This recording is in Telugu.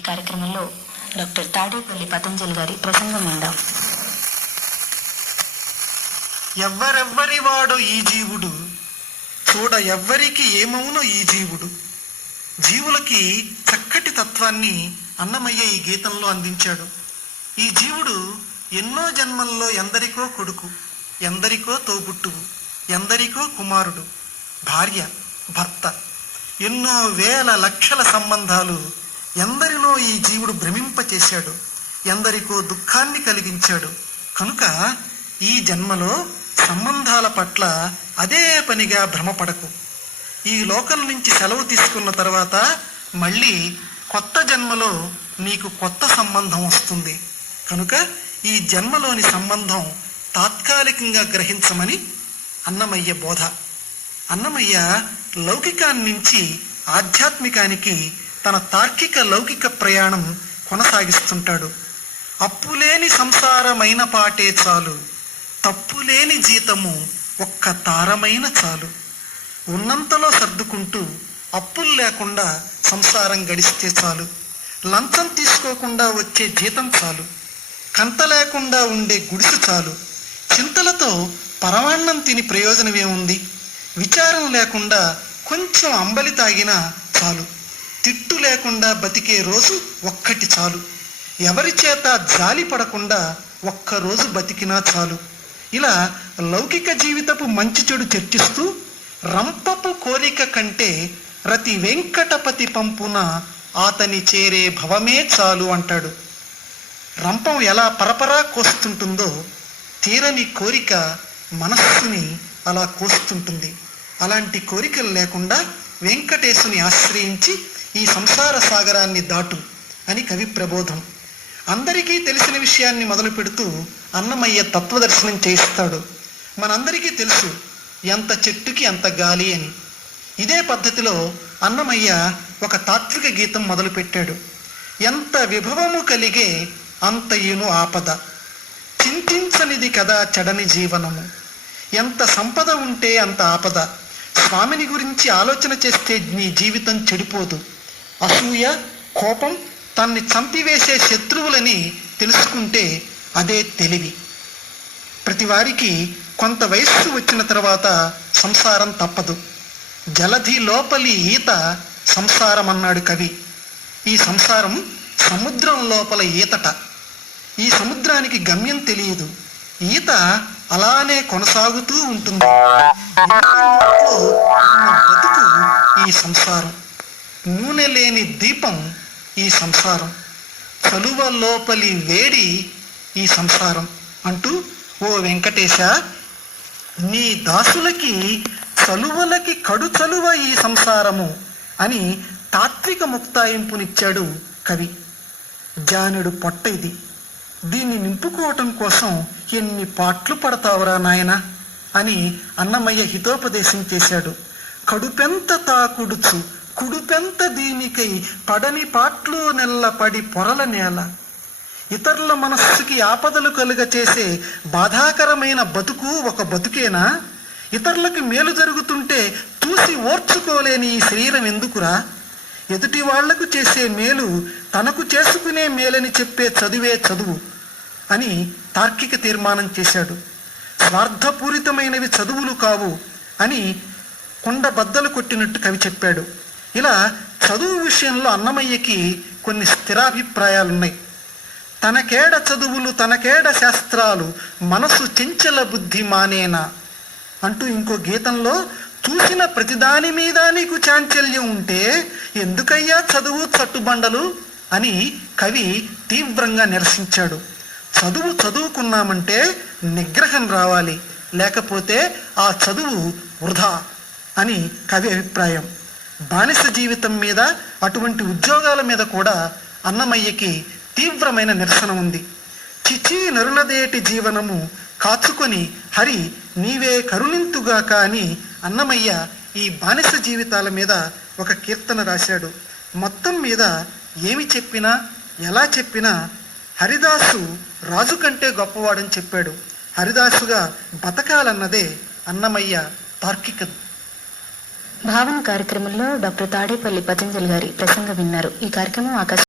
ఈ కార్యక్రమంలో డాక్టర్ తాడేపల్లి పతంజలి గారి ప్రసంగం విందాం ఎవ్వరెవ్వరి వాడు ఈ జీవుడు? చూడ ఎవ్వరికి ఏమవునో ఈ జీవుడు? జీవులకి చక్కటి తత్వాన్ని అన్నమయ్య ఈ గీతంలో అందించాడు. ఈ జీవుడు ఎన్నో జన్మల్లో ఎందరికో కొడుకు ఎందరికో తోబుట్టువు ఎందరికో కుమారుడు భార్య భర్త ఎన్నో వేల లక్షల సంబంధాలు ఎందరినో ఈ జీవుడు భ్రమింపచేశాడు ఎందరికో దుఃఖాన్ని కలిగించాడు. కనుక ఈ జన్మలో సంబంధాల పట్ల అదే పనిగా భ్రమపడకు. ఈ లోకం నుంచి సెలవు తీసుకున్న తర్వాత మళ్ళీ కొత్త జన్మలో నీకు కొత్త సంబంధం వస్తుంది. కనుక ఈ జన్మలోని సంబంధం తాత్కాలికంగా గ్రహించమని అన్నమయ్య బోధ. అన్నమయ్య లౌకికాన్నించి ఆధ్యాత్మికానికి తన తార్కిక లౌకిక ప్రయాణం కొనసాగిస్తుంటాడు. అప్పులేని సంసారమైన పాటే చాలు. తప్పులేని జీతము ఒక్క తారమైన చాలు. ఉన్నంతలో సర్దుకుంటూ అప్పులు లేకుండా సంసారం గడిస్తే చాలు. లంచం తీసుకోకుండా వచ్చే జీతం చాలు. కంత లేకుండా ఉండే గుడిసె చాలు. చింతలతో పరమాన్నం తిని ప్రయోజనమేముంది? విచారం లేకుండా కొంచెం అంబలి తాగినా చాలు. తిట్టు లేకుండా బతికే రోజు ఒక్కటి చాలు. ఎవరి చేత జాలి పడకుండా ఒక్క రోజు బతికినా చాలు. ఇలా లౌకిక జీవితపు మంచి చెడు చర్చిస్తూ రంపపు కోరిక కంటే రతి వెంకటపతి పంపున అతని చేరే భవమే చాలు అంటాడు. రంపం ఎలా పరపరా కోస్తుంటుందో తీరని కోరిక మనస్సుని అలా కోస్తుంటుంది. అలాంటి కోరికలు లేకుండా వెంకటేశుని ఆశ్రయించి ఈ సంసార సాగరాన్ని దాటు అని కవి ప్రబోధం. అందరికీ తెలిసిన విషయాన్ని మొదలు పెడుతూ అన్నమయ్య తత్వదర్శనం చేయిస్తాడు. మనందరికీ తెలుసు ఎంత చెట్టుకి అంత గాలి అని. ఇదే పద్ధతిలో అన్నమయ్య ఒక తాత్విక గీతం మొదలుపెట్టాడు ఎంత విభవము కలిగే అంత ఆపద. చింతించనిది కదా చెడని జీవనము. ఎంత సంపద ఉంటే అంత ఆపద. స్వామిని గురించి ఆలోచన చేస్తే నీ జీవితం చెడిపోదు. అసూయ కోపం తన్ని చంపివేసే శత్రువులని తెలుసుకుంటే అదే తెలివి. ప్రతి వారికి కొంత వయస్సు వచ్చిన తర్వాత సంసారం తప్పదు. జలధి లోపలి ఈత సంసారం అన్నాడు కవి. ఈ సంసారం సముద్రం లోపల ఈతట. ఈ సముద్రానికి గమ్యం తెలియదు. ఈత అలానే కొనసాగుతూ ఉంటుంది. బతుకు ఈ సంసారం? నూనె లేని దీపం ఈ సంసారం. చలువ లోపలి వేడి ఈ సంసారం అంటూ ఓ వెంకటేశ నీ దాసులకి చలువలకి కడు చలువ ఈ సంసారము అని తాత్విక ముక్తాయింపునిచ్చాడు కవి. జానుడు పొట్ట ఇది. దీన్ని నింపుకోవటం కోసం ఎన్ని పాట్లు పడతావురా నాయన అని అన్నమయ్య హితోపదేశం చేశాడు. కడుపెంత తాకుడుచు కుడుపెంత దీనికై పడని పాట్లు నెల్ల పడి పొరల నేల. ఇతరుల మనస్సుకి ఆపదలు కలుగ చేసే బాధాకరమైన బతుకు ఒక బతుకేనా? ఇతరులకు మేలు జరుగుతుంటే చూసి ఓర్చుకోలేని ఈ శరీరం ఎందుకురా? ఎదుటి వాళ్ళకు చేసే మేలు తనకు చేసుకునే మేలని చెప్పే చదువే చదువు అని తార్కిక తీర్మానం చేశాడు. స్వార్థపూరితమైనవి చదువులు కావు అని కుండ బద్దలు కొట్టినట్టు కవి చెప్పాడు. ఇలా చదువు విషయంలో అన్నమయ్యకి కొన్ని స్థిరాభిప్రాయాలున్నాయి. తనకేడ చదువులు తనకేడ శాస్త్రాలు మనసు చెంచల బుద్ధి మానేనా అంటూ ఇంకో గీతంలో చూసిన ప్రతిదాని మీద నీకు చాంచల్యం ఉంటే ఎందుకయ్యా చదువు చట్టుబండలు అని కవి తీవ్రంగా నిరసించాడు. చదువు చదువుకున్నామంటే నిగ్రహం రావాలి లేకపోతే ఆ చదువు వృధా అని కవి అభిప్రాయం. బానిస జీవితం మీద అటువంటి ఉద్యోగాల మీద కూడా అన్నమయ్యకి తీవ్రమైన నిరసన ఉంది. చిచి నరులదేటి జీవనము కాచుకొని హరి నీవే కరుణింతుగాక అని అన్నమయ్య ఈ బానిస జీవితాల మీద ఒక కీర్తన రాశాడు. మొత్తం మీద ఏమి చెప్పినా ఎలా చెప్పినా హరిదాసు రాజు కంటే గొప్పవాడని చెప్పాడు. హరిదాసుగా బతకాలన్నదే అన్నమయ్య తార్కిక. భావన కార్యక్రమంలో డాక్టర్ తాడేపల్లి పతంజలి గారి ప్రసంగం విన్నారు. ఈ కార్యక్రమం ఆకాశ